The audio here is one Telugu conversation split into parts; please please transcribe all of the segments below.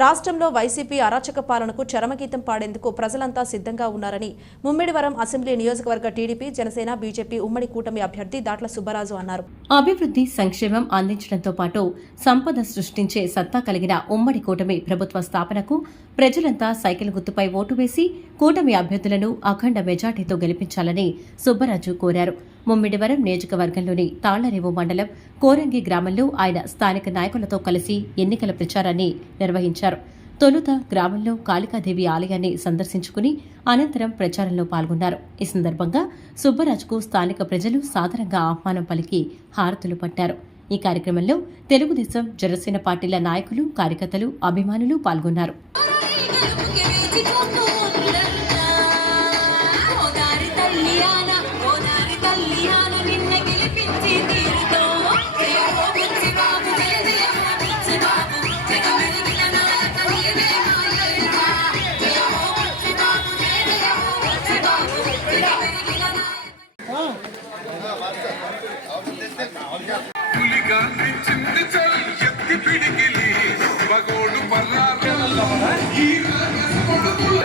రాష్ట్రంలో వైసీపీ అరాచక పాలనకు చరమగీతం పాడేందుకు ప్రజలంతా సిద్ధంగా ఉన్నారని ముమ్మిడివరం అసెంబ్లీ నియోజకవర్గ టీడీపీ జనసేన బీజేపీ ఉమ్మడి కూటమి అభ్యర్థి దాట్ల సుబ్బరాజు అన్నారు. అభివృద్ధి సంక్షేమం అందించడంతో పాటు సంపద సృష్టించే సత్తా కలిగిన ఉమ్మడి కూటమి ప్రభుత్వ స్థాపనకు ప్రజలంతా సైకిల్ గుర్తుపై ఓటు వేసి కూటమి అభ్యర్థులను అఖండ మెజార్టీతో గెలిపించాలని సుబ్బరాజు కోరారు. ముమ్మిడివరం నియోజకవర్గంలోని తాళ్ళరేవు మండలం కోరంగి గ్రామంలో ఆయన స్థానిక నాయకులతో కలిసి ఎన్నికల ప్రచారాన్ని నిర్వహించారు. తొలుత గ్రామంలో కాళికాదేవి ఆలయాన్ని సందర్శించుకుని అనంతరం ప్రచారంలో పాల్గొన్నారు. ఈ సందర్భంగా సుబ్బరాజుకు స్థానిక ప్రజలు సాధారణంగా ఆహ్వానం పలికి హారతులు పట్టారు. ఈ కార్యక్రమంలో తెలుగుదేశం జనసేన పార్టీల నాయకులు కార్యకర్తలు అభిమానులు పాల్గొన్నారు. పులిగా చల్ ఎత్తి పిడికిలి. మగోడు పర్రాలు ఈ కొడుకుల.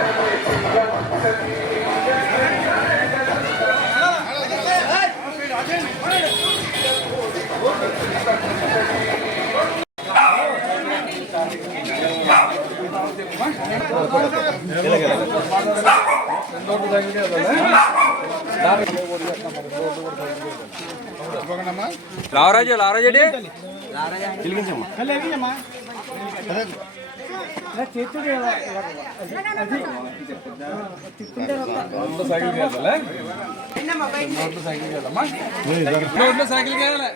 లావరాజు లావరాజు సైకిల్ చేయాలి సైకిల్ చేయాలమ్మా సైకిల్ చేయాలి